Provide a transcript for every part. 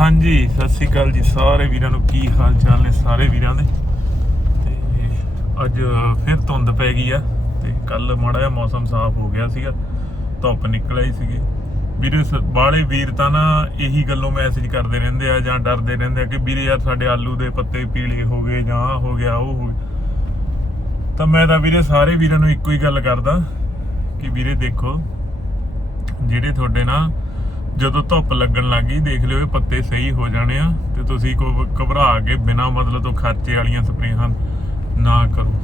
ਹਾਂਜੀ, ਸਤਿ ਸ੍ਰੀ ਅਕਾਲ ਜੀ ਸਾਰੇ ਵੀਰਾਂ ਨੂੰ। ਕੀ ਹਾਲ ਚਾਲ ਨੇ ਸਾਰੇ ਵੀਰਾਂ ਦੇ? ਤੇ ਅੱਜ ਫਿਰ ਧੁੰਦ ਪੈ ਗਈ ਆ ਤੇ ਕੱਲ ਮਾੜਾ ਜਿਹਾ ਮੌਸਮ ਸਾਫ਼ ਹੋ ਗਿਆ ਸੀਗਾ, ਧੁੱਪ ਨਿਕਲ ਆਈ ਸੀਗੀ। ਵੀਰੇ, ਸ- ਬਾਹਲੇ ਵੀਰ ਤਾਂ ਨਾ ਇਹੀ ਗੱਲੋਂ ਮੈਸੇਜ ਕਰਦੇ ਰਹਿੰਦੇ ਆ ਜਾਂ ਡਰਦੇ ਰਹਿੰਦੇ ਆ ਕਿ ਵੀਰੇ ਯਾਰ ਸਾਡੇ ਆਲੂ ਦੇ ਪੱਤੇ ਪੀਲੇ ਹੋ ਗਏ ਜਾਂ ਆਹ ਹੋ ਗਿਆ, ਉਹ ਹੋ ਗਿਆ। ਤਾਂ ਮੈਂ ਤਾਂ ਵੀਰੇ ਸਾਰੇ ਵੀਰਾਂ ਨੂੰ ਇੱਕੋ ਹੀ ਗੱਲ ਕਰਦਾ ਕਿ ਵੀਰੇ ਦੇਖੋ, ਜਿਹੜੇ ਤੁਹਾਡੇ ਨਾ ਜਦੋਂ ਧੁੱਪ ਲੱਗਣ ਲੱਗੀ ਦੇਖ ਲਿਓ ਇਹ ਪੱਤੇ ਸਹੀ ਹੋ ਜਾਣੇ ਆ ਤੇ ਤੁਸੀਂ ਕੋ ਘਬਰਾ ਕੇ ਬਿਨਾ ਮਤਲਬ ਤੋਂ ਖਰਚੇ ਵਾਲੀਆਂ ਸਪਰੇਹਾਂ ਨਾ ਕਰੋ।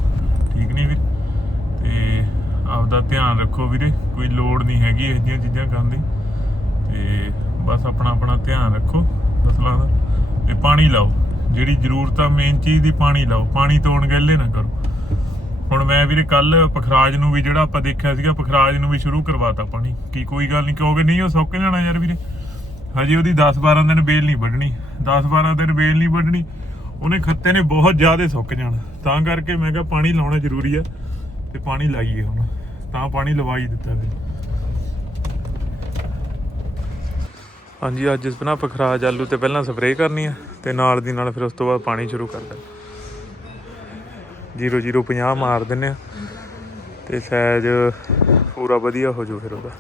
ਠੀਕ ਨਹੀਂ ਵੀਰ? ਤੇ ਆਪਦਾ ਧਿਆਨ ਰੱਖੋ ਵੀਰੇ, ਕੋਈ ਲੋੜ ਨਹੀਂ ਹੈਗੀ ਇਹ ਜਿਹੀਆਂ ਚੀਜ਼ਾਂ ਕਰਨ ਦੀ। ਤੇ ਬਸ ਆਪਣਾ ਆਪਣਾ ਧਿਆਨ ਰੱਖੋ ਫਸਲਾਂ ਦਾ। ਤੇ ਪਾਣੀ ਲਾਓ। ਜਿਹੜੀ ਜ਼ਰੂਰਤ ਆ ਮੇਨ ਚੀਜ਼ ਦੀ ਪਾਣੀ ਲਾਓ। ਪਾਣੀ ਤੋਣ ਗੱਲੇ ਨਾ ਕਰੋ। ਹੁਣ ਮੈਂ ਵੀਰੇ ਕੱਲ ਪਖਰਾਜ ਨੂੰ ਵੀ ਜਿਹੜਾ ਆਪਾਂ ਦੇਖਿਆ ਸੀਗਾ, ਪਖਰਾਜ ਨੂੰ ਵੀ ਸ਼ੁਰੂ ਕਰਵਾਤਾ ਪਾਣੀ। ਕੀ ਕੋਈ ਗੱਲ ਨਹੀਂ ਕਿਉਂਕਿ ਨਹੀਂ, ਉਹ ਸੁੱਕ ਜਾਣਾ ਯਾਰ ਵੀਰੇ। ਹਜੇ ਉਹਦੀ 10 12 ਦਿਨ ਬੇਲ ਨਹੀਂ ਵੱਢਣੀ। 10 12 ਦਿਨ ਬੇਲ ਨਹੀਂ ਵੱਢਣੀ, ਉਹਨੇ ਖੱਤੇ ਨੇ ਬਹੁਤ ਜ਼ਿਆਦਾ ਸੁੱਕ ਜਾਣਾ। ਤਾਂ ਕਰਕੇ ਮੈਂ ਕਿਹਾ ਪਾਣੀ ਲਾਉਣਾ ਜ਼ਰੂਰੀ ਆ ਤੇ ਪਾਣੀ ਲਾਈਏ ਹੁਣ। ਤਾਂ ਪਾਣੀ ਲਵਾਈ ਦਿੱਤਾ ਫਿਰ ਹਾਂਜੀ, ਅੱਜ ਇਸ ਬਣਾ ਪਖਰਾਜ ਆਲੂ ਤੇ ਪਹਿਲਾਂ ਸਪਰੇਅ ਕਰਨੀ ਆ ਤੇ ਨਾਲ ਦੀ ਨਾਲ ਫਿਰ ਉਸ ਤੋਂ ਬਾਅਦ ਪਾਣੀ ਸ਼ੁਰੂ ਕਰ ਦੇਣਾ 0050 ਮਾਰ ਦਿੰਨੇ ਆ। ਤੇ ਸਾਈਜ਼ ਪੂਰਾ ਵਧੀਆ ਹੋ ਜੂ ਫਿਰ ਉਹਦਾ।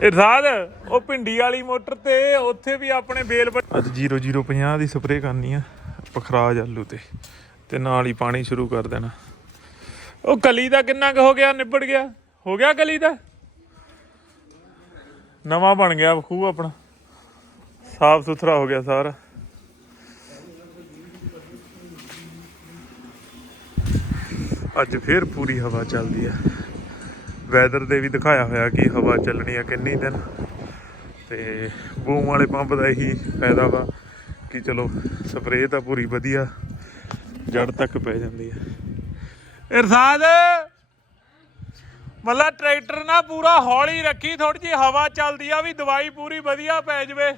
ਇਰਸ਼ਾਦ, ਉਹ ਪਿੰਡੀ ਵਾਲੀ ਮੋਟਰ ਤੇ ਉੱਥੇ ਵੀ ਆਪਣੇ ਬੇਲ ਅੱਜ 0050 ਦੀ ਸਪਰੇਅ ਕਰਨੀ ਆ ਪਖਰਾਜ ਆਲੂ ਤੇ। ਤੇ ਨਾਲ ਹੀ ਪਾਣੀ ਸ਼ੁਰੂ ਕਰ ਦੇਣਾ। ਉਹ ਕਲੀ ਦਾ ਕਿੰਨਾ ਕੁ ਹੋ ਗਿਆ? ਨਿਬੜ ਗਿਆ। ਹੋ ਗਿਆ ਕਲੀ ਦਾ? ਨਵਾਂ ਬਣ ਗਿਆ ਖੂਹ ਆਪਣਾ। ਸਾਫ਼ ਸੁਥਰਾ ਹੋ ਗਿਆ ਸਾਰਾ। ਅੱਜ ਫੇਰ ਪੂਰੀ ਹਵਾ ਚੱਲਦੀ ਆ। ਵੈਦਰ ਦੇ ਵੀ ਦਿਖਾਇਆ ਹੋਇਆ ਕਿ ਹਵਾ ਚੱਲਣੀ ਆ ਕਿੰਨੀ ਦਿਨ। ਤੇ ਬੂਮ ਵਾਲੇ ਪੰਪ ਦਾ ਇਹੀ ਫਾਇਦਾ ਵਾ ਕਿ ਚਲੋ ਸਪਰੇਅ ਤਾਂ ਪੂਰੀ ਵਧੀਆ, ਜੜ ਤੱਕ ਪੈ ਜਾਂਦੀ ਹੈ ਇਰਸ਼ਾਦ! ਮੱਲਾ ਟਰੈਕਟਰ ਨਾ ਪੂਰਾ ਹੌਲੀ ਰੱਖੀ ਥੋੜੀ ਜਿਹੀ ਹਵਾ ਚੱਲਦੀ ਆ, ਵੀ ਦਵਾਈ ਪੂਰੀ ਵਧੀਆ ਪੈ ਜਵੇ।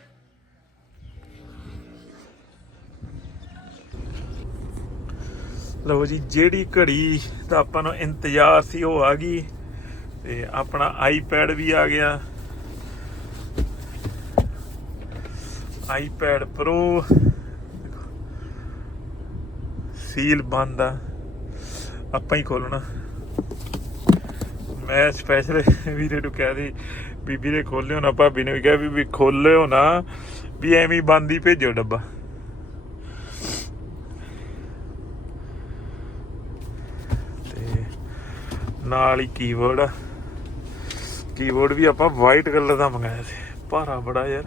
ਲਓ ਜੀ, ਜਿਹੜੀ ਘੜੀ ਦਾ ਆਪਾਂ ਨੂੰ ਇੰਤਜ਼ਾਰ ਸੀ ਉਹ ਆ ਗਈ ਤੇ ਆਪਣਾ ਆਈਪੈਡ ਵੀ ਆ ਗਿਆ। ਆਈਪੈਡ ਪ੍ਰੋ ਸੀਲ ਬੰਦ ਆ। ਆਪਾਂ ਹੀ ਖੋਲਣਾ ਮੈਂ ਸਪੈਸ਼ਲ ਵੀਰੇ ਨੂੰ ਕਹਿ ਦੀ ਵੀ ਵੀਰੇ ਖੋਲਿਓ ਨਾ, ਭਾਬੀ ਨੇ ਵੀ ਕਿਹਾ ਵੀ ਖੋਲਿਓ ਨਾ, ਵੀ ਐਵੇਂ ਬੰਦ ਹੀ ਭੇਜੋ ਡੱਬਾ ਤੇ ਨਾਲ ਹੀ ਕੀਬੋਰਡ ਆ। ਕੀਬੋਰਡ ਵੀ ਆਪਾਂ ਵਾਈਟ ਕਲਰ ਦਾ ਮੰਗਾਇਆ ਸੀ। ਭਾਰਾ ਬੜਾ ਯਾਰ।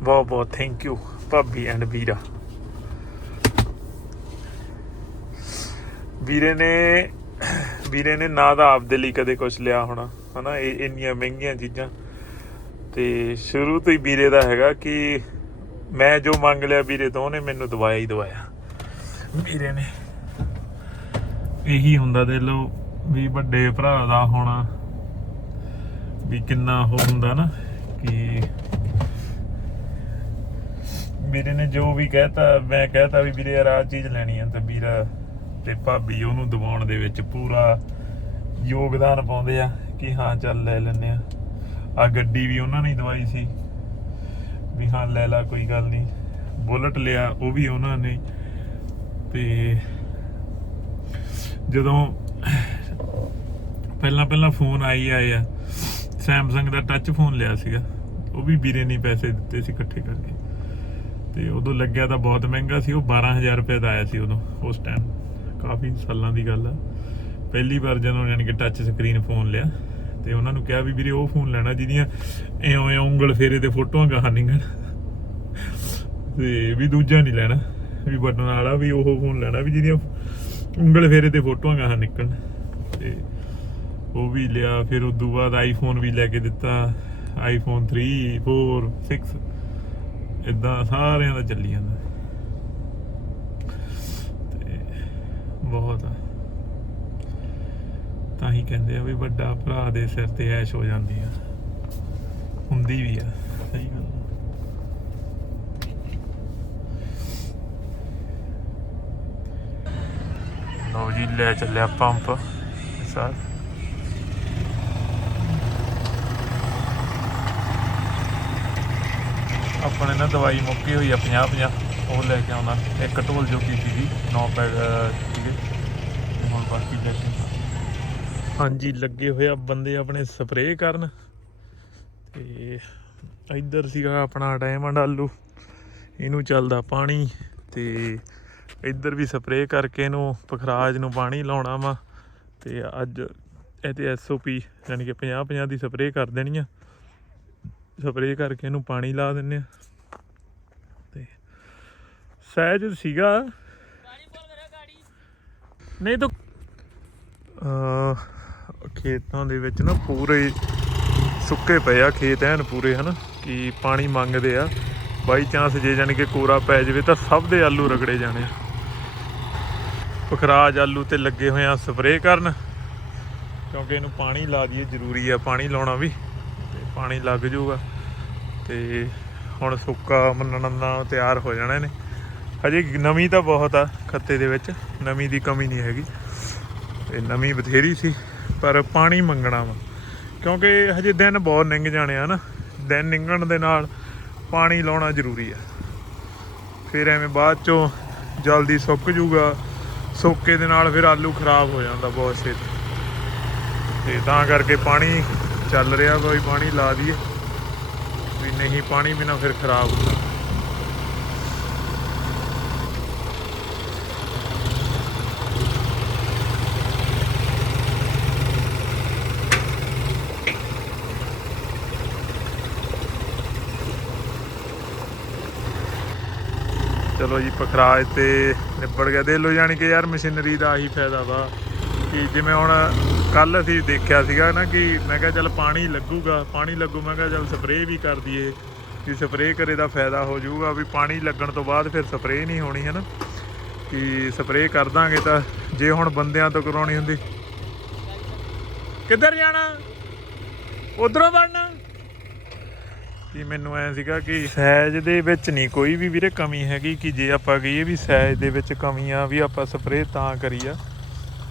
ਬਹੁਤ ਬਹੁਤ ਥੈਂਕ ਯੂ ਭਾਬੀ ਐਂਡ ਵੀਰਾ। ਵੀਰੇ ਨੇ ਵੀਰੇ ਨੇ ਨਾ ਤਾਂ ਆਪਦੇ ਲਈ ਕਦੇ ਕੁਝ ਲਿਆ ਹੋਣਾ। ਹਨਾ, ਇਹ ਇੰਨੀਆਂ ਮਹਿੰਗੀਆਂ ਚੀਜ਼ਾਂ। ਤੇ ਸ਼ੁਰੂ ਤੋਂ ਹੀ ਵੀਰੇ ਦਾ ਹੈਗਾ ਕਿ ਮੈਂ ਜੋ ਮੰਗ ਲਿਆ ਵੀਰੇ ਤੋਂ, ਉਹਨੇ ਮੈਨੂੰ ਦਵਾਇਆ ਹੀ ਦਵਾਇਆ। ਵੀਰੇ ਨੇ ਇਹੀ ਹੁੰਦਾ ਦੇ ਲੋ ਵੀ ਵੱਡੇ ਭਰਾ ਦਾ ਹੋਣਾ ਵੀ ਕਿੰਨਾ ਉਹ ਹੁੰਦਾ ਨਾ ਕਿ ਵੀਰੇ ਨੇ ਜੋ ਵੀ ਕਹਿਤਾ, ਮੈਂ ਕਹਿਤਾ ਵੀ ਵੀਰੇ ਯਾਰ ਆਹ ਚੀਜ਼ ਲੈਣੀ ਆ ਤੇ ਵੀਰਾ ਤੇ ਭਾਬੀ ਉਹਨੂੰ ਦਿਵਾਉਣ ਦੇ ਵਿੱਚ ਪੂਰਾ ਯੋਗਦਾਨ ਪਾਉਂਦੇ ਆ। ਕਿ ਹਾਂ, ਚੱਲ ਲੈ ਲੈਨੇ ਆ ਆ ਗੱਡੀ ਵੀ ਉਹਨਾਂ ਨੇ ਦਵਾਈ ਸੀ। ਵੀ ਹਾਂ, ਲੈ ਲਾ, ਕੋਈ ਗੱਲ ਨਹੀਂ। ਬੁਲਟ ਲਿਆ, ਉਹ ਵੀ ਉਹਨਾਂ ਨੇ ਹੀ। ਤੇ ਜਦੋਂ ਪਹਿਲਾਂ ਪਹਿਲਾਂ ਫੋਨ ਆਈ ਆਏ ਆ ਸੈਮਸੰਗ ਦਾ ਟੱਚ ਫੋਨ ਲਿਆ ਸੀਗਾ। ਉਹ ਵੀ ਵੀਰੇ ਨੇ ਪੈਸੇ ਦਿੱਤੇ ਸੀ ਇਕੱਠੇ ਕਰਕੇ। ਤੇ ਉਦੋਂ ਲੱਗਿਆ ਤਾਂ ਬਹੁਤ ਮਹਿੰਗਾ ਸੀ, ਉਹ 12000 ਰੁਪਏ ਦਾ ਆਇਆ ਸੀ ਉਦੋਂ, ਉਸ ਟਾਈਮ ਕਾਫੀ ਸਾਲਾਂ ਦੀ ਗੱਲ ਆ। ਪਹਿਲੀ ਵਾਰ ਜਦੋਂ ਯਾਨੀ ਕਿ ਟੱਚ ਸਕਰੀਨ ਫੋਨ ਲਿਆ ਤੇ ਉਹਨਾਂ ਨੂੰ ਕਿਹਾ ਵੀ ਵੀਰੇ ਉਹ ਫੋਨ ਲੈਣਾ ਜਿਹਦੀਆਂ ਐਵੇਂ ਐਵੇਂ ਉਂਗਲ ਫੇਰੇ ਤੇ ਫੋਟੋਆਂ ਗਾਹਾਂ ਨਿਕਲਣ ਤੇ ਵੀ ਦੂਜਾ ਨਹੀਂ ਲੈਣਾ, ਵੀ ਬਟਨ ਵਾਲਾ ਵੀ ਉਹ ਫੋਨ ਲੈਣਾ ਵੀ ਜਿਹਦੀਆਂ ਉਂਗਲ ਫੇਰੇ ਤੇ ਫੋਟੋਆਂ ਗਾਹਾਂ ਨਿਕਲਣ। ਤੇ ਉਹ ਵੀ ਲਿਆ, ਫਿਰ ਉਸ ਤੋਂ ਬਾਅਦ ਆਈਫੋਨ ਵੀ ਲੈ ਕੇ ਦਿੱਤਾ ਆਈਫੋਨ 3 4 6 ਇਦਾਂ ਸਾਰਿਆਂ ਦਾ ਚੱਲੀ ਜਾਂਦਾ। ਤੇ ਬਹੁਤ ਆ। ਤਾਂ ਹੀ ਕਹਿੰਦੇ ਆ ਵੀ ਵੱਡਾ ਭਰਾ ਦੇ ਸਿਰ ਤੇ ਐਸ਼ ਹੋ ਜਾਂਦੀ ਆ। ਹੁੰਦੀ ਵੀ ਆ। ਸਹੀ ਗੱਲ ਲੋ ਜੀ, ਲੈ ਚੱਲਿਆ ਪੰਪ। ਸਰ। ਆਪਣੇ ਨਾਲ ਦਵਾਈ ਮੁੱਕੀ ਹੋਈ ਆ 50 50 ਉਹ ਲੈ ਕੇ ਆਉਣਾ। ਇੱਕ ਢੋਲ ਜੋਗੀ ਸੀਗੀ 9 ਪੈਡ ਸੀਗੇ। ਹੁਣ ਬਾਕੀ ਲੈ ਕੇ ਹਾਂਜੀ ਲੱਗੇ ਹੋਏ ਆ ਬੰਦੇ ਆਪਣੇ ਸਪਰੇਅ ਕਰਨ। ਤੇ ਇੱਧਰ ਸੀਗਾ ਆਪਣਾ ਡਾਇਮੰਡ ਆਲੂ। ਇਹਨੂੰ ਚੱਲਦਾ ਪਾਣੀ ਤੇ ਇੱਧਰ ਵੀ ਸਪਰੇਅ ਕਰਕੇ ਇਹਨੂੰ ਪਖਰਾਜ ਨੂੰ ਪਾਣੀ ਲਾਉਣਾ ਵਾ। ਤੇ ਅੱਜ ਇਹਦੇ ਐਸਓਪੀ ਯਾਨੀ ਕਿ 50 50 ਦੀ ਸਪਰੇਅ ਕਰ ਦੇਣੀ ਆ। ਸਪਰੇਅ ਕਰਕੇ ਇਹਨੂੰ ਪਾਣੀ ਲਾ ਦਿੰਨੇ ਆ। ਤੇ ਸਹਿਜ ਸੀਗਾ। ਨਹੀਂ ਤਾਂ ਅਹ ਖੇਤਾਂ ਦੇ ਵਿੱਚ ਨਾ ਪੂਰੇ ਸੁੱਕੇ ਪਏ ਆ, ਖੇਤ ਐਨ ਪੂਰੇ, ਹਨ? ਕਿ ਪਾਣੀ ਮੰਗਦੇ ਆ। ਬਾਈ ਚਾਂਸ ਜੇ ਜਾਣੀ ਕਿ ਕੋਰਾ ਪੈ ਜਾਵੇ ਤਾਂ ਸਭ ਦੇ ਆਲੂ ਰਗੜੇ ਜਾਣੇ ਆ। ਪਖਰਾਜ ਆਲੂ ਤੇ ਲੱਗੇ ਹੋਏ ਆ ਸਪਰੇਅ ਕਰਨ। ਕਿਉਂਕਿ ਇਹਨੂੰ ਪਾਣੀ ਲਾ ਦਈਏ, ਜ਼ਰੂਰੀ ਆ ਪਾਣੀ ਲਾਉਣਾ ਵੀ। ਤੇ ਪਾਣੀ ਲੱਗ ਜਾਊਗਾ। ਤੇ ਹੁਣ ਸੁੱਕਾ ਮੰਨਣ ਨਾਲ ਤਿਆਰ ਹੋ ਜਾਣਾ ਨੇ। ਹਜੇ ਨਮੀ ਤਾਂ ਬਹੁਤ ਆ ਖੱਤੇ ਦੇ ਵਿੱਚ। ਨਮੀ ਦੀ ਕਮੀ ਨਹੀਂ ਹੈਗੀ। ਤੇ ਨਮੀ ਬਥੇਰੀ ਸੀ। ਪਰ ਪਾਣੀ ਮੰਗਣਾ ਵਾ। ਕਿਉਂਕਿ ਹਜੇ ਦਿਨ ਬਹੁਤ ਲੰਘ ਜਾਣੇ ਆ ਨਾ। ਦਿਨ ਲੰਘਣ ਦੇ ਨਾਲ ਪਾਣੀ ਲਾਉਣਾ ਜ਼ਰੂਰੀ ਆ। ਫਿਰ ਐਵੇਂ ਬਾਅਦ ਚੋਂ ਜਲਦੀ ਸੁੱਕ ਜੂਗਾ। ਸੁੱਕੇ ਦੇ ਨਾਲ ਫਿਰ ਆਲੂ ਖਰਾਬ ਹੋ ਜਾਂਦਾ ਬਹੁਤ ਛੇਤੀ। ਤੇ ਤਾਂ ਕਰਕੇ ਪਾਣੀ ਚੱਲ ਰਿਹਾ ਕੋਈ ਪਾਣੀ ਲਾ ਦਈਏ। ਵੀ ਨਹੀਂ ਪਾਣੀ ਬਿਨਾ ਫਿਰ ਖਰਾਬ ਹੁੰਦਾ। ਚਲੋ ਜੀ ਪਖਰਾਜ ਤੇ ਨਿਬੜ ਗਿਆ। ਦੇ ਲੋ ਯਾਨੀ ਕਿ ਯਾਰ ਮਸ਼ੀਨਰੀ ਦਾ ਆਹੀ ਫਾਇਦਾ ਵਾ ਕਿ ਜਿਵੇਂ ਹੁਣ ਕੱਲ ਅਸੀਂ ਦੇਖਿਆ ਸੀਗਾ ਨਾ ਕਿ ਮੈਂ ਕਿਹਾ ਚੱਲ ਪਾਣੀ ਲੱਗੂਗਾ, ਪਾਣੀ ਲੱਗੂ, ਮੈਂ ਕਿਹਾ ਚੱਲ ਸਪਰੇਅ ਵੀ ਕਰ ਦਈਏ ਕਿ ਸਪਰੇਅ ਕਰੇ ਦਾ ਫਾਇਦਾ ਹੋ ਜਾਊਗਾ, ਵੀ ਪਾਣੀ ਲੱਗਣ ਤੋਂ ਬਾਅਦ ਫਿਰ ਸਪਰੇਅ ਨਹੀਂ ਹੋਣੀ ਹੈ ਨਾ ਕਿ ਸਪਰੇਅ ਕਰ ਦਾਂਗੇ ਤਾਂ ਜੇ ਹੁਣ ਬੰਦਿਆਂ ਤੋਂ ਕਰਾਉਣੀ ਹੁੰਦੀ। ਕਿੱਧਰ ਜਾਣਾ? ਉਧਰੋਂ ਵੜਨਾ? ਕਿ ਮੈਨੂੰ ਐ ਸੀਗਾ ਕਿ ਸਹਿਜ ਦੇ ਵਿੱਚ ਨਹੀਂ, ਕੋਈ ਵੀ ਵੀਰੇ ਕਮੀ ਹੈਗੀ ਕਿ ਜੇ ਆਪਾਂ ਕਹੀਏ ਵੀ ਸਹਿਜ ਦੇ ਵਿੱਚ ਕਮੀ ਆ ਵੀ ਆਪਾਂ ਸਪਰੇਅ ਤਾਂ ਕਰੀ ਆ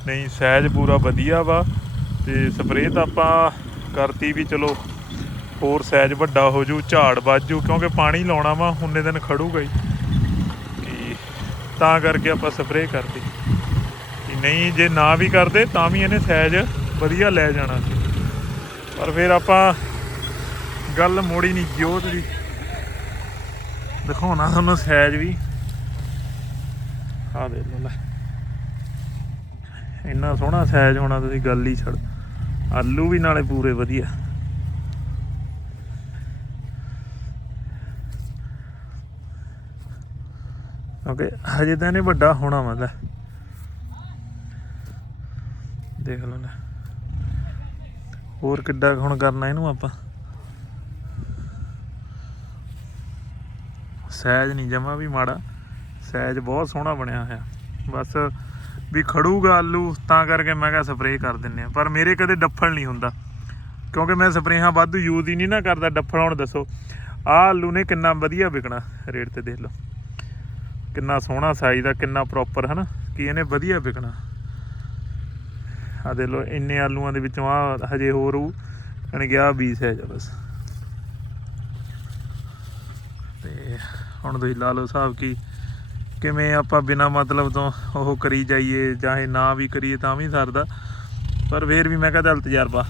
ਨਹੀਂ, ਸਹਿਜ ਪੂਰਾ ਵਧੀਆ ਵਾ ਤੇ ਸਪਰੇਅ ਤਾਂ ਆਪਾਂ ਕਰਤੀ ਵੀ ਚਲੋ, ਹੋਰ ਸਹਿਜ ਵੱਡਾ ਹੋ ਜੂ, ਝਾੜ ਵੱਜ ਜੂ, ਕਿਉਂਕਿ ਪਾਣੀ ਲਾਉਣਾ ਵਾ ਹੁੰਨੇ ਦਿਨ ਖੜੂਗਾ ਹੀ। ਕਿ ਤਾਂ ਕਰਕੇ ਆਪਾਂ ਸਪਰੇਅ ਕਰਤੀ। ਕਿ ਨਹੀਂ, ਜੇ ਨਾ ਵੀ ਕਰਦੇ ਤਾਂ ਵੀ ਇਹਨੇ ਸਹਿਜ ਵਧੀਆ ਲੈ ਜਾਣਾ ਸੀ। ਪਰ ਫਿਰ ਆਪਾਂ ਗੱਲ ਮੋੜੀ ਨਹੀਂ ਜੋਤ ਦੀ। ਦਿਖਾਉਣਾ ਤੁਹਾਨੂੰ ਸਹਿਜ ਵੀ। ਆ ਦੇ ਲੈ। ਇੰਨਾ ਸੋਹਣਾ ਸਹਿਜ ਹੋਣਾ, ਤੁਸੀਂ ਗੱਲ ਹੀ ਛੱਡ। ਆਲੂ ਵੀ ਨਾਲੇ ਪੂਰੇ ਵਧੀਆ। ਓਕੇ ਹਜੇ ਤਾਂ ਇਹਨੇ ਵੱਡਾ ਹੋਣਾ ਵਾ ਦੇਖ ਲਓ ਨਾ ਹੋਰ ਕਿੱਡਾ ਹੁਣ ਕਰਨਾ ਇਹਨੂੰ ਆਪਾਂ। ਸਹਿਜ ਨਹੀਂ, ਜਮਾ ਵੀ ਮਾੜਾ। ਸਹਿਜ ਬਹੁਤ ਸੋਹਣਾ ਬਣਿਆ ਹੋਇਆ। ਬਸ ਵੀ ਖੜੂਗਾ ਆਲੂ, ਤਾਂ ਕਰਕੇ ਮੈਂ ਕਿਹਾ ਸਪਰੇਅ ਕਰ ਦਿੰਨੇ ਆ। ਪਰ ਮੇਰੇ ਕਦੇ ਡੱਫਲ ਨਹੀਂ ਹੁੰਦਾ। ਕਿਉਂਕਿ ਮੈਂ ਸਪਰੇਹਾਂ ਵਾਧੂ ਯੂਜ਼ ਹੀ ਨਹੀਂ ਨਾ ਕਰਦਾ ਡੱਫਲ ਹੁਣ ਦੱਸੋ। ਆਹ ਆਲੂ ਨੇ ਕਿੰਨਾ ਵਧੀਆ ਵਿਕਣਾ, ਰੇਟ ਤੇ ਦੇਖ ਲਓ। ਕਿੰਨਾ ਸੋਹਣਾ ਸਾਈਜ਼ ਦਾ ਕਿੰਨਾ ਪ੍ਰੋਪਰ ਹਨਾ? ਕਿ ਇਹਨੇ ਵਧੀਆ ਵਿਕਣਾ। ਆ ਦੇਖ ਲੋ ਇੰਨੇ ਆਲੂਆਂ ਦੇ ਵਿੱਚੋਂ ਆ ਹਜੇ ਹੋਰ ਉਹ ਯਾਨੀ ਗਿਆ ਆ 20 ਹੈ ਬਸ ਤੇ ਹੁਣ ਤੁਸੀਂ ਲਾ ਲਓ ਹਿਸਾਬ ਕੀ ਕਿਵੇਂ ਆਪਾਂ ਬਿਨਾ ਮਤਲਬ ਤੋਂ ਉਹ ਕਰੀ ਜਾਈਏ, ਚਾਹੇ ਨਾ ਵੀ ਕਰੀਏ ਤਾਂ ਵੀ ਸਰਦਾ। ਪਰ ਫੇਰ ਵੀ ਮੈਂ ਕਿਹਾ ਚੱਲ ਤਜਰਬਾ।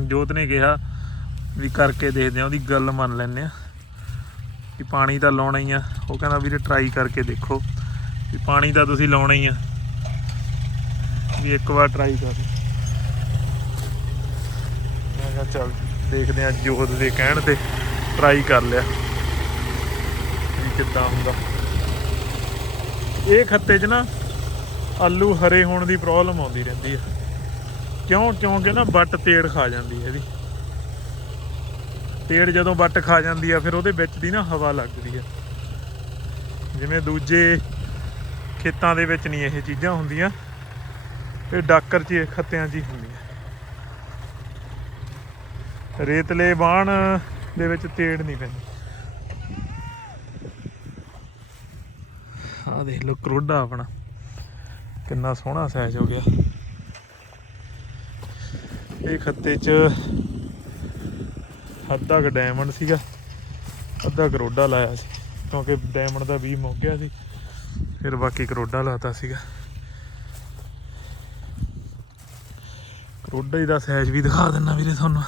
ਜੋਤ ਨੇ ਕਿਹਾ ਵੀ ਕਰਕੇ ਦੇਖਦੇ ਆ ਉਹਦੀ ਗੱਲ ਮੰਨ ਲੈਂਦੇ ਆ ਕਿ ਪਾਣੀ ਤਾਂ ਲਾਉਣਾ ਹੀ ਆ। ਉਹ ਕਹਿੰਦਾ ਵੀਰੇ ਟਰਾਈ ਕਰਕੇ ਦੇਖੋ ਵੀ ਪਾਣੀ ਤਾਂ ਤੁਸੀਂ ਲਾਉਣਾ ਹੀ ਆ। ਵੀ ਇੱਕ ਵਾਰ ਟਰਾਈ ਕਰ। ਮੈਂ ਕਿਹਾ ਚੱਲ ਦੇਖਦੇ ਆ ਜੋਤ ਦੇ ਕਹਿਣ ਤੇ ਟਰਾਈ ਕਰ ਲਿਆ। ਵੀ ਕਿੱਦਾਂ ਹੁੰਦਾ। ਇਹ ਖੱਤੇ 'ਚ ਨਾ ਆਲੂ ਹਰੇ ਹੋਣ ਦੀ ਪ੍ਰੋਬਲਮ ਆਉਂਦੀ ਰਹਿੰਦੀ ਆ। ਕਿਉਂ? ਕਿਉਂਕਿ ਨਾ ਵੱਟ ਤੇੜ ਖਾ ਜਾਂਦੀ ਹੈ ਇਹਦੀ। ਤੇੜ ਜਦੋਂ ਵੱਟ ਖਾ ਜਾਂਦੀ ਆ, ਫਿਰ ਉਹਦੇ ਵਿੱਚ ਦੀ ਨਾ ਹਵਾ ਲੱਗਦੀ ਆ। ਜਿਵੇਂ ਦੂਜੇ ਖੇਤਾਂ ਦੇ ਵਿੱਚ ਨਹੀਂ ਇਹ ਚੀਜ਼ਾਂ ਹੁੰਦੀਆਂ, ਇਹ ਡਾਕਰ 'ਚ ਖੱਤਿਆਂ 'ਚ ਹੀ ਹੁੰਦੀਆਂ। ਰੇਤਲੇ ਬਾਣ ਦੇ ਵਿੱਚ ਤੇੜ ਨਹੀਂ ਪੈਂਦੀ। ਆਹ ਦੇਖ ਲਓ ਕਰੋਡਾ ਆਪਣਾ। ਕਿੰਨਾ ਸੋਹਣਾ ਸਾਈਜ਼ ਹੋ ਗਿਆ। ਇਹ ਖੱਤੇ 'ਚ ਅੱਧਾ ਕ ਡਾਇਮੰਡ ਸੀਗਾ, ਅੱਧਾ ਕਰੋਡਾ ਲਾਇਆ ਸੀ, ਕਿਉਂਕਿ ਡਾਇਮੰਡ ਦਾ ਵੀ ਮੁੱਕ ਗਿਆ ਸੀ, ਫਿਰ ਬਾਕੀ ਕਰੋਡਾ ਲਾਤਾ ਸੀਗਾ। ਕਰੋਡਾ ਹੀ ਦਾ ਸਾਈਜ਼ ਵੀ ਦਿਖਾ ਦਿੰਨਾ ਵੀਰੇ ਤੁਹਾਨੂੰ।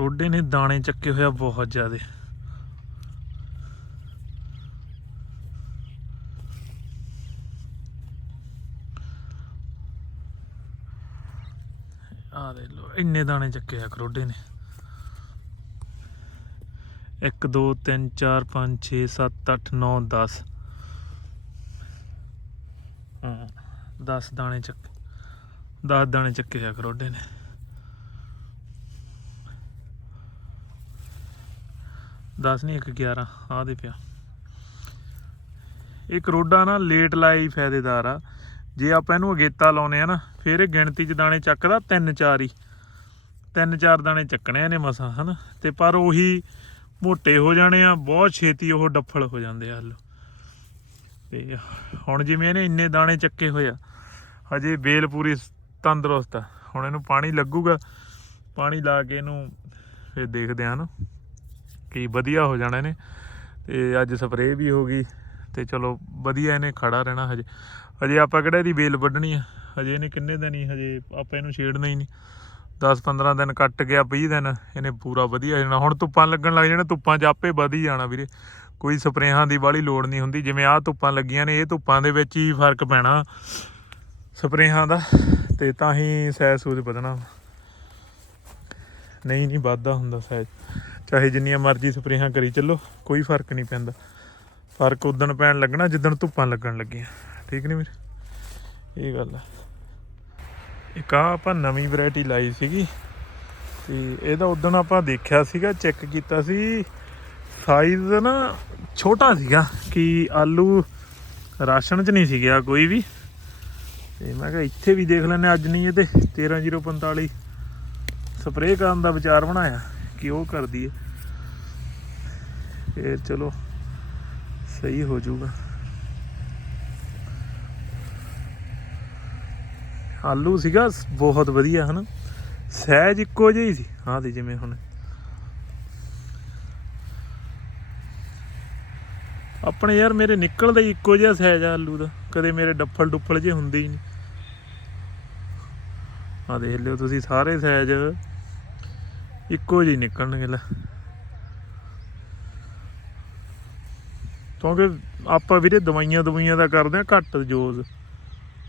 ਕਰੋਡੇ ਨੇ ਦਾਣੇ ਚੱਕੇ ਹੋਇਆ ਬਹੁਤ ਜ਼ਿਆਦੇ। ਆ ਦੇ ਲੋ ਇੰਨੇ ਦਾਣੇ ਚੱਕੇ ਆ ਕਰੋਡੇ ਨੇ। 1 2 3 4 5 6 7 8 9 10 ਹਾਂ 10 ਦਾਣੇ ਚੱਕੇ 10 ਦਾਣੇ ਚੱਕੇ ਆ ਕਰੋਡੇ ਨੇ। ਦਸ ਨਹੀਂ, ਇੱਕ 11 ਆਹ ਦੇ ਪਿਆ। ਇਹ ਕਰੋਡਾ ਨਾ ਲੇਟ ਲਾਈ ਫਾਇਦੇਦਾਰ ਆ। ਜੇ ਆਪਾਂ ਇਹਨੂੰ ਅਗੇਤਾ ਲਾਉਨੇ ਆ ਨਾ, ਫਿਰ ਇਹ ਗਿਣਤੀ ਚ ਦਾਣੇ ਚੱਕਦਾ, ਤਿੰਨ ਚਾਰ ਹੀ। ਤਿੰਨ ਚਾਰ ਦਾਣੇ ਚੱਕਣੇ ਨੇ ਮਸਾਂ, ਹਨਾ? ਤੇ ਪਰ ਉਹੀ ਮੋਟੇ ਹੋ ਜਾਣੇ ਆ, ਬਹੁਤ ਛੇਤੀ ਉਹ ਡੱਫਲ ਹੋ ਜਾਂਦੇ ਆ ਹਲ। ਤੇ ਹੁਣ ਜਿਵੇਂ ਇਹਨੇ ਇੰਨੇ ਦਾਣੇ ਚੱਕੇ ਹੋਏ ਆ, ਹਜੇ ਬੇਲ ਪੂਰੀ ਤੰਦਰੁਸਤ ਆ। ਹੁਣ ਇਹਨੂੰ ਪਾਣੀ ਲੱਗੂਗਾ, ਪਾਣੀ ਲਾ ਕੇ ਇਹਨੂੰ ਫਿਰ ਦੇਖਦੇ ਆ ਨਾ ਕਿ ਵਧੀਆ ਹੋ ਜਾਣਾ ਇਹਨੇ ਤੇ ਅੱਜ ਸਪਰੇਅ ਵੀ ਹੋ ਗਈ ਤੇ ਚਲੋ ਵਧੀਆ ਇਹਨੇ ਖੜਾ ਰਹਿਣਾ ਹਜੇ। ਹਜੇ ਆਪਾਂ ਕਿਹੜਾ ਇਹਦੀ ਬੇਲ ਵੱਢਣੀ ਆ? ਹਜੇ ਇਹਨੇ ਕਿੰਨੇ ਦਿਨ ਹੀ, ਹਜੇ ਆਪਾਂ ਇਹਨੂੰ ਛੇੜਨਾ ਹੀ ਨਹੀਂ। 10-15 ਦਿਨ ਕੱਟ ਗਿਆ 20 ਦਿਨ ਇਹਨੇ ਪੂਰਾ ਵਧੀਆ ਹੋ ਜਾਣਾ। ਹੁਣ ਧੁੱਪਾਂ ਲੱਗਣ ਲੱਗ ਜਾਣਾ, ਧੁੱਪਾਂ 'ਚ ਆਪੇ ਵਧ ਹੀ ਜਾਣਾ ਵੀਰੇ। ਕੋਈ ਸਪਰੇਹਾਂ ਦੀ ਬਾਹਲੀ ਲੋੜ ਨਹੀਂ ਹੁੰਦੀ, ਜਿਵੇਂ ਆਹ ਧੁੱਪਾਂ ਲੱਗੀਆਂ ਨੇ, ਇਹ ਧੁੱਪਾਂ ਦੇ ਵਿੱਚ ਹੀ ਫ਼ਰਕ ਪੈਣਾ। ਸਪਰੇਹਾਂ ਦਾ ਤੇ ਤਾਂ ਹੀ ਸੈਜ ਸੂਜ ਵਧਣਾ। ਨਹੀਂ ਨਹੀਂ ਵੱਧਦਾ ਹੁੰਦਾ ਸੈਜ ਚਾਹੇ ਜਿੰਨੀਆਂ ਮਰਜ਼ੀ ਸਪਰੇਹਾਂ ਕਰੀ ਚੱਲੋ, ਕੋਈ ਫ਼ਰਕ ਨਹੀਂ ਪੈਂਦਾ। ਫ਼ਰਕ ਉਦਣ ਪੈਣ ਲੱਗਣਾ, ਜਿੱਦਣ ਧੁੱਪਾਂ ਲੱਗਣ ਲੱਗੀਆਂ। ਠੀਕ ਨਹੀਂ ਵੀਰ? ਇਹ ਗੱਲ ਹੈ ਇੱਕ ਆ ਆਪਾਂ ਨਵੀਂ ਵੈਰਾਈਟੀ ਲਾਈ ਸੀਗੀ, ਤੇ ਇਹਦਾ ਉਦਣ ਆਪਾਂ ਦੇਖਿਆ ਸੀਗਾ ਚੈੱਕ ਕੀਤਾ ਸੀ। ਸਾਈਜ਼ ਨਾ ਛੋਟਾ ਸੀਗਾ, ਕਿ ਆਲੂ ਰਾਸ਼ਨ 'ਚ ਨਹੀਂ ਸੀਗਾ ਕੋਈ ਵੀ। ਤੇ ਮੈਂ ਕਿਹਾ ਇੱਥੇ ਵੀ ਦੇਖ ਲੈਨੇ ਅੱਜ ਨਹੀਂ ਇਹ ਤੇ 13045 ਸਪਰੇਅ ਕਰਨ ਦਾ ਵਿਚਾਰ ਬਣਾਇਆ। ਕਿ ਉਹ ਕਰ ਦਈਏ ਫੇਰ ਚਲੋ ਸਹੀ ਹੋ ਜਾਊਗਾ। ਆਲੂ ਸੀਗਾ, ਬਹੁਤ ਵਧੀਆ, ਹਨ? ਸਹਿਜ ਇੱਕੋ ਜਿਹਾ ਸੀ। ਹਾਂ ਤੇ ਜਿਵੇਂ ਹੁਣ। ਆਪਣੇ ਯਾਰ ਮੇਰੇ ਨਿਕਲਦਾ ਹੀ ਇੱਕੋ ਜਿਹਾ ਸਹਿਜ ਆਲੂ ਦਾ। ਕਦੇ ਮੇਰੇ ਡੱਫਲ ਡੁੱਫਲ ਜੇ ਹੁੰਦੇ ਹੀ ਨਹੀਂ। ਆ ਦੇਖ ਲਿਓ ਤੁਸੀਂ ਸਾਰੇ ਸਹਿਜ। ਇੱਕੋ ਜਿਹੀ ਨਿਕਲਣਗੇ ਲੈ। ਕਿਉਂਕਿ ਆਪਾਂ ਵੀਰੇ ਦਵਾਈਆਂ ਦਵਾਈਆਂ ਦਾ ਕਰਦੇ ਆ ਘੱਟ ਜੋਜ਼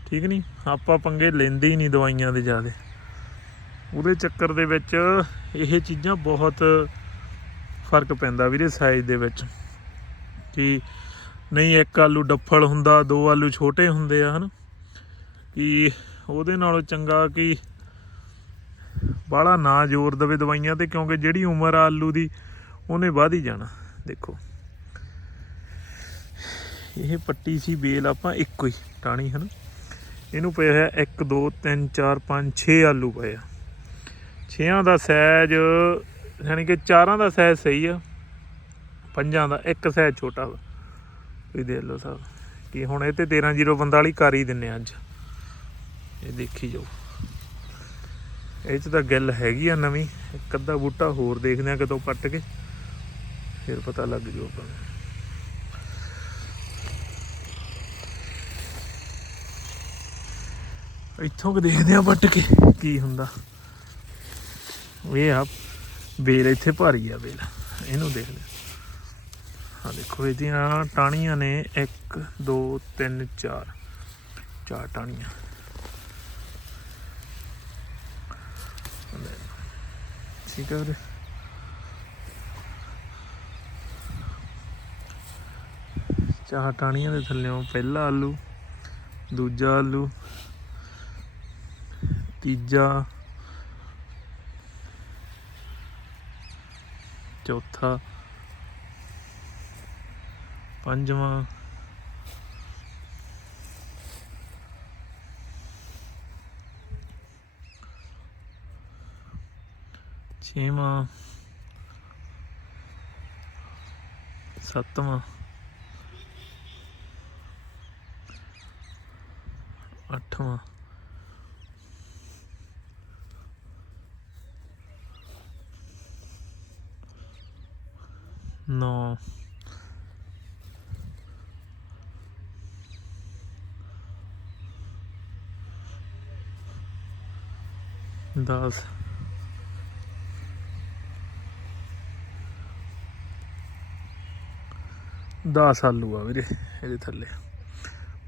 ਠੀਕ ਨਹੀਂ ਆਪਾਂ ਪੰਗੇ ਲੈਂਦੇ ਹੀ ਨਹੀਂ ਦਵਾਈਆਂ ਦੇ ਜ਼ਿਆਦੇ। ਉਹਦੇ ਚੱਕਰ ਦੇ ਵਿੱਚ ਇਹ ਚੀਜ਼ਾਂ ਬਹੁਤ ਫ਼ਰਕ ਪੈਂਦਾ ਵੀਰੇ ਸਾਈਜ਼ ਦੇ ਵਿੱਚ। ਕਿ ਨਹੀਂ ਇੱਕ ਆਲੂ ਡੱਫਲ ਹੁੰਦਾ, ਦੋ ਆਲੂ ਛੋਟੇ ਹੁੰਦੇ ਆ, ਹਨ? ਕਿ ਉਹਦੇ ਨਾਲੋਂ ਚੰਗਾ ਕਿ ਬਾਹਲਾ ਨਾ ਜ਼ੋਰ ਦਵੇ ਦਵਾਈਆਂ ਤੇ, ਕਿਉਂਕਿ ਜਿਹੜੀ ਉਮਰ ਆ ਆਲੂ ਦੀ, ਉਹਨੇ ਵੱਧ ਹੀ ਜਾਣਾ। ਦੇਖੋ। ਇਹ ਪੱਟੀ ਸੀ ਬੇਲ, ਆਪਾਂ ਇੱਕੋ ਹੀ ਟਾਣੀ ਹਨ? ਇਹਨੂੰ ਪਿਆ ਹੋਇਆ 1 2 3 4 5 6 ਆਲੂ ਪਏ ਆ। ਛੇਆਂ ਦਾ ਸਾਈਜ਼, ਯਾਨੀ ਕਿ ਚਾਰਾਂ ਦਾ ਸਾਈਜ਼ ਸਹੀ ਆ। ਪੰਜਾਂ ਦਾ, ਇੱਕ ਸਾਈਜ਼ ਛੋਟਾ ਵਾ। ਤੁਸੀਂ ਦੇਖ ਲਓ ਸਾਹਿਬ ਕਿ ਹੁਣ ਇਹ ਤੇ 13045 ਕਰ ਹੀ ਦਿੰਨੇ ਆ ਅੱਜ। ਇਹ ਦੇਖੀ ਜਾਓ। ਇਹ ਚ ਤਾਂ ਗੱਲ ਹੈਗੀ ਆ ਨਵੀਂ, ਇੱਕ ਅੱਧਾ ਬੂਟਾ ਹੋਰ ਦੇਖਦੇ ਆ ਕਦੋਂ ਪੱਟ ਕੇ, ਫਿਰ ਪਤਾ ਲੱਗ ਜਾਊ ਆਪਾਂ ਨੂੰ। ਇੱਥੋਂ ਕਿ ਦੇਖਦੇ ਆ ਪੱਟ ਕੇ ਕੀ ਹੁੰਦਾ। ਇਹ ਆ, ਬੇਲ ਇੱਥੇ ਭਾਰੀ ਆ ਬੇਲ, ਇਹਨੂੰ ਦੇਖਦੇ ਆ। ਦੇਖੋ, ਇਹਦੀਆਂ ਟਾਣੀਆਂ ਨੇ 1 2 3 4 ਚਾਰ ਟਾਣੀਆਂ ਸੀਗਾ ਉਰੇ ਚਾਹ ਟਾਣੀਆਂ ਦੇ ਥੱਲੇੋਂ ਪਹਿਲਾ ਆਲੂ ਦੂਜਾ ਆਲੂ ਤੀਜਾ ਚੌਥਾ ਪੰਜਵਾਂ ਛੇਵਾਂ ਸੱਤਵਾਂ ਅੱਠਵਾਂ। ਨੌ। ਦਸ। ਦਸ ਆਲੂ ਆ ਵੀਰੇ, ਇਹਦੇ ਥੱਲੇ।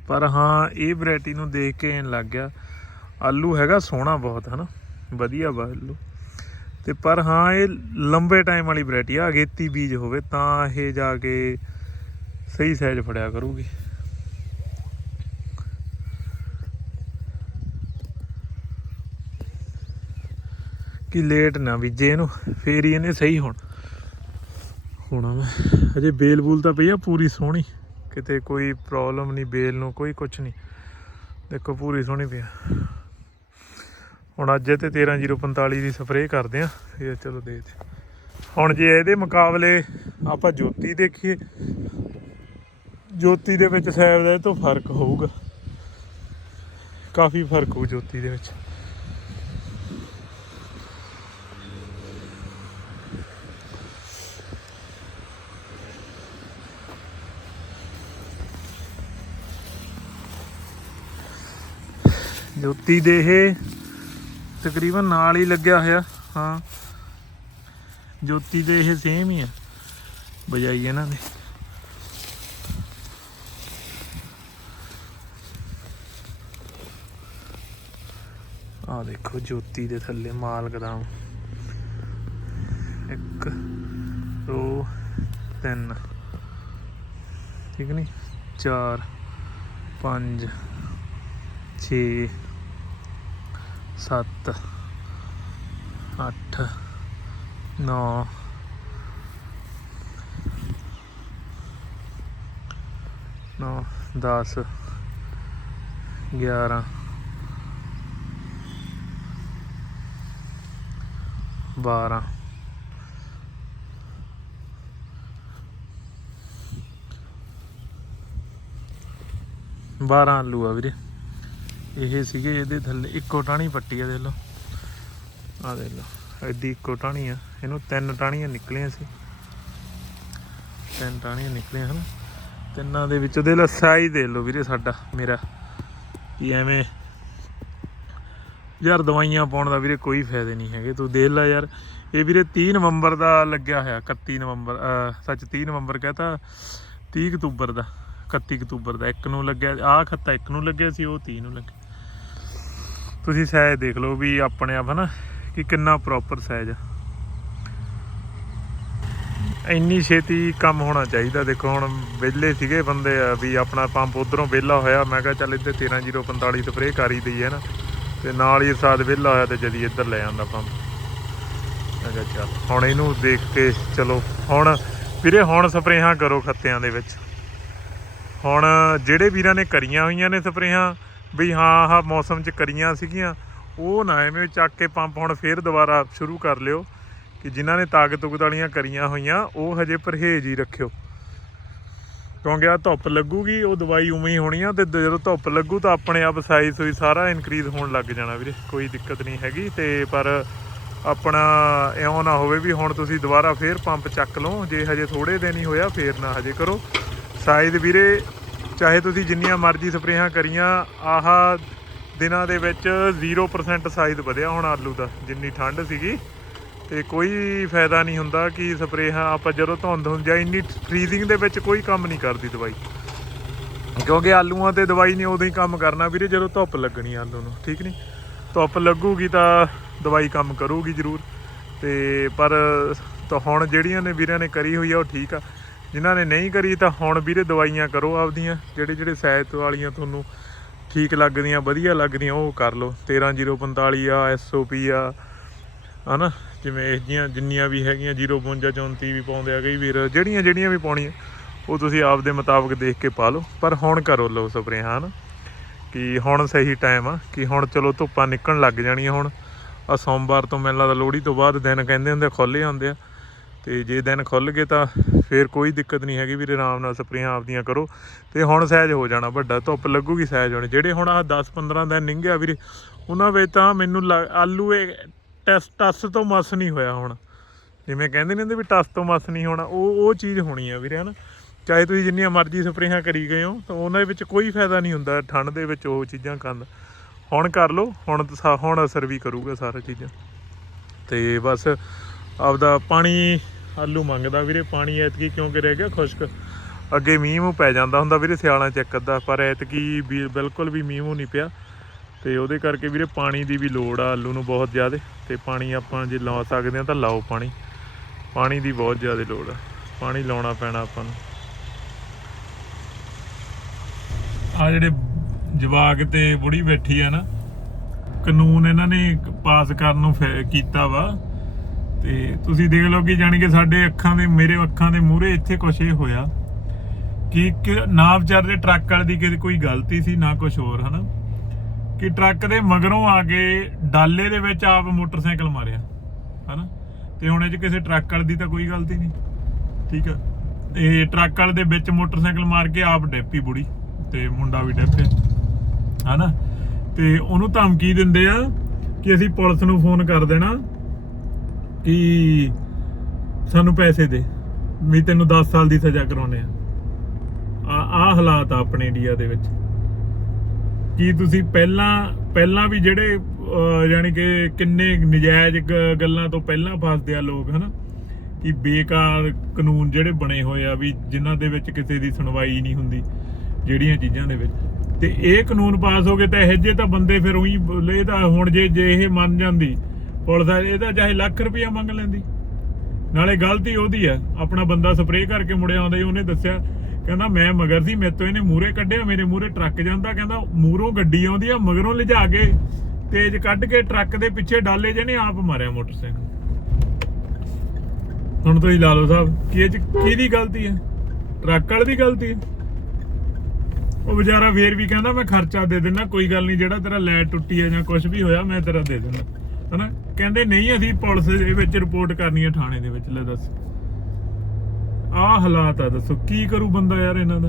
ਪਰ ਹਾਂ, ਇਹ ਵੈਰਾਈਟੀ ਨੂੰ ਦੇਖ ਕੇ ਐਂ ਲੱਗ ਗਿਆ, ਆਲੂ ਹੈਗਾ ਸੋਹਣਾ ਬਹੁਤ, ਹਨਾ? ਵਧੀਆ ਵਾ ਆਲੂ। ਤੇ ਪਰ ਹਾਂ, ਇਹ ਲੰਬੇ ਟਾਈਮ ਵਾਲੀ ਵੈਰਾਈਟੀ ਆ ਅਗੇਤੀ ਬੀਜ ਹੋਵੇ ਤਾਂ ਇਹ ਜਾ ਕੇ ਸਹੀ ਸਾਈਜ਼ ਫੜਿਆ ਕਰੂਗੀ। ਕਿ ਲੇਟ ਨਾ ਬੀਜੇ ਇਹਨੂੰ, ਫੇਰ ਹੀ ਇਹਨੇ ਸਹੀ ਹੋਣ। ਹੋਣਾ ਮੈਂ ਅਜੇ ਬੇਲ ਬੂਲ ਤਾਂ ਪਈ ਆ, ਪੂਰੀ ਸੋਹਣੀ। ਕਿਤੇ ਕੋਈ ਪ੍ਰੋਬਲਮ ਨਹੀਂ ਬੇਲ ਨੂੰ, ਕੋਈ ਕੁਝ ਨਹੀਂ। ਦੇਖੋ, ਪੂਰੀ ਸੋਹਣੀ ਪਿਆ ਹੁਣ ਅੱਜ ਤੇ 13045 ਦੀ ਸਪਰੇਅ ਕਰਦੇ ਆ। ਇਹ ਚਲੋ ਦੇਖਦੇ ਹਾਂ। ਹੁਣ ਜੇ ਇਹਦੇ ਮੁਕਾਬਲੇ ਆਪਾਂ ਜੋਤੀ ਦੇਖੀਏ, ਜੋਤੀ ਦੇ ਵਿੱਚ ਸਾਹਿਬ ਦਾ ਇਹ ਤੋਂ ਫ਼ਰਕ ਹੋਊਗਾ। ਕਾਫੀ ਫ਼ਰਕ ਹੋਊ ਜੋਤੀ ਦੇ ਵਿੱਚ। ਜੋਤੀ ਦੇ ਇਹ ਤਕਰੀਬਨ ਨਾਲ ਹੀ ਲੱਗਿਆ ਹੋਇਆ, ਹਾਂ। ਜੋਤੀ ਦੇ ਇਹ ਸੇਮ ਹੀ ਆ, ਬਜਾਈ ਇਹਨਾਂ ਦੇ। ਆ ਦੇਖੋ ਜੋਤੀ ਦੇ ਥੱਲੇ ਮਾਲ ਕਦਮ ਇੱਕ, ਦੋ, ਤਿੰਨ, ਠੀਕ ਨਹੀਂ ਚਾਰ, ਪੰਜ 6 7 8 9 ਨੌ 10 11 12 12 ਆਲੂ ਆ ਵੀਰੇ। ਇਹ ਸੀਗੇ ਇਹਦੇ ਥੱਲੇ, ਇੱਕੋ ਟਾਣੀ ਪੱਟੀ ਆ, ਦੇਖ ਲਓ। ਆ ਦੇਖ ਲਓ, ਐਡੀ ਇੱਕੋ ਟਾਣੀ ਆ। ਇਹਨੂੰ ਤਿੰਨ ਟਾਣੀਆਂ ਨਿਕਲੀਆਂ ਸੀ। ਤਿੰਨ ਟਾਣੀਆਂ ਨਿਕਲੀਆਂ ਹਨ। ਤਿੰਨਾਂ ਦੇ ਵਿੱਚ ਦੇ ਲਓ ਸਾਈਜ਼ ਦੇ ਲਓ ਵੀਰੇ ਸਾਡਾ, ਮੇਰਾ। ਵੀ ਐਵੇਂ ਯਾਰ ਦਵਾਈਆਂ ਪਾਉਣ ਦਾ ਵੀਰੇ ਕੋਈ ਫਾਇਦੇ ਨਹੀਂ ਹੈਗੇ। ਤੂੰ ਦੇਖ ਲੈ ਯਾਰ, ਇਹ ਵੀਰੇ 30 ਨਵੰਬਰ ਦਾ ਲੱਗਿਆ ਹੋਇਆ 31 ਨਵੰਬਰ, ਅਹ, ਸੱਚ 30 ਨਵੰਬਰ ਕਹਤਾ 30 ਅਕਤੂਬਰ ਦਾ 31 ਅਕਤੂਬਰ ਦਾ, ਇੱਕ ਨੂੰ ਲੱਗਿਆ, ਆਹ ਖੱਤਾ ਇੱਕ ਨੂੰ ਲੱਗਿਆ ਸੀ, ਉਹ 30 ਨੂੰ ਲੱਗਿਆ। ਤੁਸੀਂ ਸਾਈਜ਼ ਦੇਖ ਲਓ ਵੀ ਆਪਣੇ ਆਪ ਹਨਾ, ਕਿ ਕਿੰਨਾ ਪ੍ਰੋਪਰ ਸਾਈਜ਼ ਆ। ਇੰਨੀ ਛੇਤੀ ਕੰਮ ਹੋਣਾ ਚਾਹੀਦਾ। ਦੇਖੋ ਹੁਣ ਵਿਹਲੇ ਸੀਗੇ ਬੰਦੇ ਆ, ਵੀ ਆਪਣਾ ਪੰਪ ਉਧਰੋਂ ਵਿਹਲਾ ਹੋਇਆ। ਮੈਂ ਕਿਹਾ ਚੱਲ ਇੱਥੇ 13045 ਸਪਰੇਅ ਕਰ ਹੀ ਦਈ ਹੈ ਨਾ ਤੇ ਨਾਲ ਹੀ ਸਾਦ ਵਿਹਲਾ ਹੋਇਆ ਤੇ ਜਦੀ ਇੱਧਰ ਲੈ ਆਂਦਾ ਪੰਪ। ਮੈਂ ਕਿਹਾ ਚੱਲ, ਹੁਣ ਇਹਨੂੰ ਦੇਖ ਕੇ ਚਲੋ। ਹੁਣ ਵੀਰੇ, ਹੁਣ ਸਪਰੇਹਾਂ ਕਰੋ ਖੱਤਿਆਂ ਦੇ ਵਿੱਚ। ਹੁਣ ਜਿਹੜੇ ਵੀਰਾਂ ਨੇ ਕਰੀਆਂ ਹੋਈਆਂ ਨੇ ਸਪਰੇਹਾਂ ਵੀ ਹਾਂ, ਆਹ ਮੌਸਮ 'ਚ ਕਰੀਆਂ ਸੀਗੀਆਂ। ਉਹ ਨਾ ਐਵੇਂ ਚੱਕ ਕੇ ਪੰਪ ਹੁਣ ਫੇਰ ਦੁਬਾਰਾ ਸ਼ੁਰੂ ਕਰ ਲਿਓ ਕਿ ਜਿਨ੍ਹਾਂ ਨੇ ਤਾਕਤ ਤੁਕਤ ਵਾਲੀਆਂ ਕਰੀਆਂ ਹੋਈਆਂ, ਉਹ ਹਜੇ ਪਰਹੇਜ਼ ਹੀ ਰੱਖਿਓ। ਕਿਉਂਕਿ ਆ ਧੁੱਪ ਲੱਗੂਗੀ, ਉਹ ਦਵਾਈ ਉਵੇਂ ਹੀ ਹੋਣੀ ਆ ਤੇ ਜਦੋਂ ਧੁੱਪ ਲੱਗੂ ਤਾਂ ਆਪਣੇ ਆਪ ਸਾਈਜ਼ ਸੂਈ ਸਾਰਾ ਇਨਕਰੀਜ਼ ਹੋਣ ਲੱਗ ਜਾਣਾ ਵੀਰੇ, ਕੋਈ ਦਿੱਕਤ ਨਹੀਂ ਹੈਗੀ ਤੇ ਪਰ ਆਪਣਾ ਇਉਂ ਨਾ ਹੋਵੇ ਵੀ ਹੁਣ ਤੁਸੀਂ ਦੁਬਾਰਾ ਫੇਰ ਪੰਪ ਚੱਕ ਲਓ, ਜੇ ਹਜੇ ਥੋੜੇ ਦਿਨ ਹੀ ਹੋਇਆ ਫੇਰ ਨਾ ਹਜੇ ਕਰੋ। ਸਾਈਜ਼ ਵੀਰੇ ਚਾਹੇ ਤੁਸੀਂ ਜਿੰਨੀਆਂ ਮਰਜ਼ੀ ਸਪਰੇਹਾਂ ਕਰੀਆਂ, ਆਹ ਦਿਨਾਂ ਦੇ ਵਿੱਚ 0% ਸਾਈਜ਼ ਵਧਿਆ ਹੁਣ ਆਲੂ ਦਾ, ਜਿੰਨੀ ਠੰਡ ਸੀਗੀ। ਤੇ ਕੋਈ ਫਾਇਦਾ ਨਹੀਂ ਹੁੰਦਾ ਕਿ ਸਪਰੇਹਾਂ ਆਪਾਂ ਜਦੋਂ ਧੁੰਦ ਹੁੰਦੀ ਆ ਇੰਨੀ ਫ੍ਰੀਜ਼ਿੰਗ ਦੇ ਵਿੱਚ ਕੋਈ ਕੰਮ ਨਹੀਂ ਕਰਦੀ ਦਵਾਈ। ਕਿਉਂਕਿ ਆਲੂਆਂ ਤੇ ਦਵਾਈ ਨੇ ਉਦੋਂ ਹੀ ਕੰਮ ਕਰਨਾ ਵੀਰੇ, ਜਦੋਂ ਧੁੱਪ ਲੱਗਣੀ ਆਲੂ ਨੂੰ, ਠੀਕ ਨਹੀਂ? ਧੁੱਪ ਲੱਗੂਗੀ ਤਾਂ ਦਵਾਈ ਕੰਮ ਕਰੂਗੀ ਜ਼ਰੂਰ। ਤੇ ਪਰ ਤਾਂ, ਹੁਣ ਜਿਹੜੀਆਂ ਨੇ ਵੀਰਾਂ ਨੇ ਕਰੀ ਹੋਈ ਆ, ਉਹ ਠੀਕ ਆ। ਜਿਨ੍ਹਾਂ ਨੇ ਨਹੀਂ ਕਰੀ ਤਾਂ ਹੁਣ ਵੀਰੇ ਦਵਾਈਆਂ ਕਰੋ ਆਪਦੀਆਂ, ਜਿਹੜੇ ਜਿਹੜੇ ਸਹਿਤ ਵਾਲੀਆਂ ਤੁਹਾਨੂੰ ਠੀਕ ਲੱਗਦੀਆਂ, ਵਧੀਆ ਲੱਗਦੀਆਂ, ਉਹ ਕਰ ਲਓ। 13045 ਆ ਐਸਓਪੀ ਆ, ਹਨਾ? ਜਿਵੇਂ ਇਹ ਜੀਆਂ ਜਿੰਨੀਆਂ ਵੀ ਹੈਗੀਆਂ 052 34 ਵੀ ਪਾਉਂਦੇ ਆ ਕਈ ਵੀਰ, ਜਿਹੜੀਆਂ ਜਿਹੜੀਆਂ ਵੀ ਪਾਉਣੀਆਂ, ਉਹ ਤੁਸੀਂ ਆਪਦੇ ਮੁਤਾਬਕ ਦੇਖ ਕੇ ਪਾ ਲਓ। ਪਰ ਹੁਣ ਕਰੋ ਲਓ ਸਪਰੇਹਾਂ ਹਨਾ? ਕਿ ਹੁਣ ਸਹੀ ਟਾਈਮ ਆ, ਕਿ ਹੁਣ ਚਲੋ ਧੁੱਪਾਂ ਨਿਕਲਣ ਲੱਗ ਜਾਣੀਆਂ ਹੁਣ। ਆ ਸੋਮਵਾਰ ਤੋਂ ਮੈਨੂੰ ਲੱਗਦਾ ਲੋਹੜੀ ਤੋਂ ਬਾਅਦ ਦਿਨ ਕਹਿੰਦੇ ਹੁੰਦੇ ਖੁੱਲ੍ਹ ਹੁੰਦੇ ਆ। ਤੇ ਜੇ ਦਿਨ ਖੁੱਲ ਗਏ ਤਾਂ ਫੇਰ ਕੋਈ ਦਿੱਕਤ ਨਹੀਂ ਹੈਗੀ ਵੀਰੇ, ਆਰਾਮ ਨਾਲ ਸਪਰੇਆਂ ਆਪਦੀਆਂ ਕਰੋ ਤੇ ਹੁਣ ਸਹਿਜ ਹੋ ਜਾਣਾ ਵੱਡਾ, ਧੁੱਪ ਲੱਗੂਗੀ ਸਹਿਜ ਹੋਣੇ। ਜਿਹੜੇ ਹੁਣ ਆ 10 15 ਦਿਨ ਲੰਘਿਆ ਵੀਰੇ, ਉਹਨਾਂ ਵਿੱਚ ਤਾਂ ਮੈਨੂੰ ਲੱਗ- ਆਲੂ ਇਹ ਟਸ ਟਸ ਤੋਂ ਮਸ ਨਹੀਂ ਹੋਇਆ ਹੁਣ। ਜਿਵੇਂ ਕਹਿੰਦੇ ਨੇ ਹੁੰਦੇ ਵੀ ਟਸ ਤੋਂ ਮਸ ਨਹੀਂ ਹੋਣਾ, ਉਹ ਉਹ ਚੀਜ਼ ਹੋਣੀ ਆ ਵੀਰੇ, ਹਨਾ। ਚਾਹੇ ਤੁਸੀਂ ਜਿੰਨੀਆਂ ਮਰਜ਼ੀ ਸਪਰੇਹਾਂ ਕਰੀ ਗਏ ਹੋ, ਤਾਂ ਉਹਨਾਂ ਦੇ ਵਿੱਚ ਕੋਈ ਫਾਇਦਾ ਨਹੀਂ ਹੁੰਦਾ ਠੰਡ ਦੇ ਵਿੱਚ ਉਹ ਚੀਜ਼ਾਂ ਕਰਨ ਹੁਣ ਕਰ ਲਓ, ਹੁਣ ਸਾ- ਹੁਣ ਅਸਰ ਵੀ ਕਰੂਗਾ ਸਾਰਾ ਚੀਜ਼ਾਂ। ਤੇ ਬਸ ਆਪਦਾ ਪਾਣੀ ਆਲੂ ਮੰਗਦਾ ਵੀਰੇ, ਪਾਣੀ ਐਤਕੀ ਕਿਉਂਕਿ ਰਹਿ ਗਿਆ ਖੁਸ਼ਕ? ਅੱਗੇ ਮੀਂਹ ਮੂੰਹ ਪੈ ਜਾਂਦਾ ਹੁੰਦਾ ਵੀਰੇ, ਸਿਆਲਾਂ ਚ ਇੱਕ ਅੱਧਾ, ਪਰ ਐਤਕੀ ਬਿਲਕੁਲ ਵੀ ਮੀਂਹ ਮੂੰਹ ਨਹੀਂ ਪਿਆ। ਤੇ ਉਹਦੇ ਕਰਕੇ ਵੀਰੇ ਪਾਣੀ ਦੀ ਵੀ ਲੋੜ ਆ ਆਲੂ ਨੂੰ ਬਹੁਤ ਜ਼ਿਆਦਾ। ਤੇ ਪਾਣੀ ਆਪਾਂ ਜੇ ਲਾ ਸਕਦੇ ਹਾਂ ਤਾਂ ਲਾਓ ਪਾਣੀ। ਪਾਣੀ ਦੀ ਬਹੁਤ ਜ਼ਿਆਦਾ ਲੋੜ ਆ। ਪਾਣੀ ਲਾਉਣਾ ਪੈਣਾ ਆਪਾਂ ਨੂੰ। ਆ ਜਿਹੜੇ ਜਵਾਕ ਤੇ ਬੁੜੀ ਬੈਠੀ ਆ ਨਾ, ਕਾਨੂੰਨ ਇਹਨਾਂ ਨੇ ਪਾਸ ਕਰਨ ਨੂੰ ਫੈ- ਕੀਤਾ ਵਾ। ਤੇ ਤੁਸੀਂ ਦੇਖ ਲਓ ਕਿ ਜਾਣੀ ਕਿ ਸਾਡੇ ਅੱਖਾਂ ਦੇ, ਮੇਰੇ ਅੱਖਾਂ ਦੇ ਮੂਹਰੇ ਇੱਥੇ ਕੁਛ ਇਹ ਹੋਇਆ ਕਿ ਨਾ ਵਿਚਾਰੇ ਦੇ ਟਰੱਕ ਵਾਲੇ ਦੀ ਕਿਤੇ ਕੋਈ ਗਲਤੀ ਸੀ, ਨਾ ਕੁਝ ਹੋਰ, ਹਨਾ? ਕਿ ਟਰੱਕ ਦੇ ਮਗਰੋਂ ਆ ਕੇ ਡਾਲੇ ਦੇ ਵਿੱਚ ਆਪ ਮੋਟਰਸਾਈਕਲ ਮਾਰਿਆ, ਹਨਾ? ਤੇ ਹੁਣ ਇਹ 'ਚ ਕਿਸੇ ਟਰੱਕ ਵਾਲੇ ਦੀ ਤਾਂ ਕੋਈ ਗਲਤੀ ਨਹੀਂ, ਠੀਕ ਆ? ਇਹ ਟਰੱਕ ਵਾਲੇ ਦੇ ਵਿੱਚ ਮੋਟਰਸਾਈਕਲ ਮਾਰ ਕੇ ਆਪ ਡੈਪੀ ਬੁੜੀ ਤੇ ਮੁੰਡਾ ਵੀ ਡੈਪਿਆ, ਹਨਾ? ਤੇ ਉਹਨੂੰ ਧਮਕੀ ਦਿੰਦੇ ਆ ਕਿ ਅਸੀਂ ਪੁਲਿਸ ਨੂੰ ਫੋਨ ਕਰ ਦੇਣਾ ਕਿ ਸਾਨੂੰ ਪੈਸੇ ਦੇ। ਵੀ ਤੈਨੂੰ 10 ਸਾਲ ਦੀ ਸਜ਼ਾ ਕਰਾਉਣੇ ਆ ਆ ਆ ਹਾਲਾਤ ਆ ਆਪਣੇ ਇੰਡੀਆ ਦੇ ਵਿੱਚ। ਕੀ ਤੁਸੀਂ ਪਹਿਲਾਂ ਪਹਿਲਾਂ ਵੀ ਜਿਹੜੇ ਅਹ, ਯਾਨੀ ਕਿ ਕਿੰਨੇ ਨਜਾਇਜ਼ ਗੱਲਾਂ ਤੋਂ ਪਹਿਲਾਂ ਫਸਦੇ ਆ ਲੋਕ ਹਨਾ? ਕਿ ਬੇਕਾਰ ਕਾਨੂੰਨ ਜਿਹੜੇ ਬਣੇ ਹੋਏ ਆ ਵੀ ਜਿਨ੍ਹਾਂ ਦੇ ਵਿੱਚ ਕਿਸੇ ਦੀ ਸੁਣਵਾਈ ਨਹੀਂ ਹੁੰਦੀ ਜਿਹੜੀਆਂ ਚੀਜ਼ਾਂ ਦੇ ਵਿੱਚ। ਤੇ ਇਹ ਕਾਨੂੰਨ ਪਾਸ ਹੋ ਗਏ ਤਾਂ ਇਹ ਜੇ ਤਾਂ ਬੰਦੇ ਫਿਰ ਉਹੀ ਬੋਲੇ ਤਾਂ ਹੁਣ ਜੇ ਜੇ ਇਹ ਮੰਨ ਜਾਂਦੀ ਪੁਲਿਸ ਆ ਇਹਦਾ ਚਾਹੇ ਲੱਖ ਰੁਪਇਆ ਮੰਗ ਲੈਂਦੀ। ਨਾਲੇ ਗਲਤੀ ਉਹਦੀ ਆ ਆਪਣਾ ਬੰਦਾ ਸਪਰੇਅ ਕਰਕੇ ਮੁੜਿਆ ਆਉਂਦਾ ਸੀ, ਉਹਨੇ ਦੱਸਿਆ, ਕਹਿੰਦਾ ਮੈਂ ਮਗਰ ਸੀ ਤੋਂ ਇਹਨੇ ਮੂਰੇ ਕੱਢਿਆ, ਮੇਰੇ ਮੂਰੇ ਟਰੱਕ ਜਾਂਦਾ, ਕਹਿੰਦਾ ਮੂਰੋਂ ਗੱਡੀ ਆਉਂਦੀ ਆ, ਮਗਰੋਂ ਲਿਜਾ ਕੇ ਤੇਜ਼ ਕੱਢ ਕੇ ਟਰੱਕ ਦੇ ਪਿੱਛੇ ਡਾਲੇ ਜਿਹਨੇ ਆਪ ਮਾਰਿਆ ਮੋਟਰਸਾਈਕਲ। ਹੁਣ ਤੁਸੀਂ ਲਾ ਲਓ ਸਾਹਿਬ, ਕੀ ਇਹ ਚ ਕਿਹਦੀ ਗਲਤੀ ਹੈ? ਟਰੱਕ ਵਾਲੇ ਦੀ ਗਲਤੀ ਹੈ? ਉਹ ਵਿਚਾਰਾ ਫੇਰ ਵੀ ਕਹਿੰਦਾ, ਮੈਂ ਖਰਚਾ ਦੇ ਦਿੰਦਾ, ਕੋਈ ਗੱਲ ਨਹੀਂ, ਜਿਹੜਾ ਤੇਰਾ ਲੈਟ ਟੁੱਟੀ ਹੈ ਜਾਂ ਕੁਝ ਵੀ ਹੋਇਆ, ਮੈਂ ਤੇਰਾ ਦੇ ਦਿੰਦਾ। ਹਨਾ? ਕਹਿੰਦੇ ਨਹੀਂ, ਅਸੀਂ ਪੁਲਿਸ ਦੇ ਵਿੱਚ ਰਿਪੋਰਟ ਕਰਨੀ ਹੈ ਥਾਣੇ ਦੇ ਵਿੱਚ, ਲੈ ਦੱਸ। ਆਹ ਹਾਲਾਤ ਆ, ਦੱਸੋ, ਕੀ ਕਰੂ ਬੰਦਾ ਯਾਰ ਇਹਨਾਂ ਦਾ?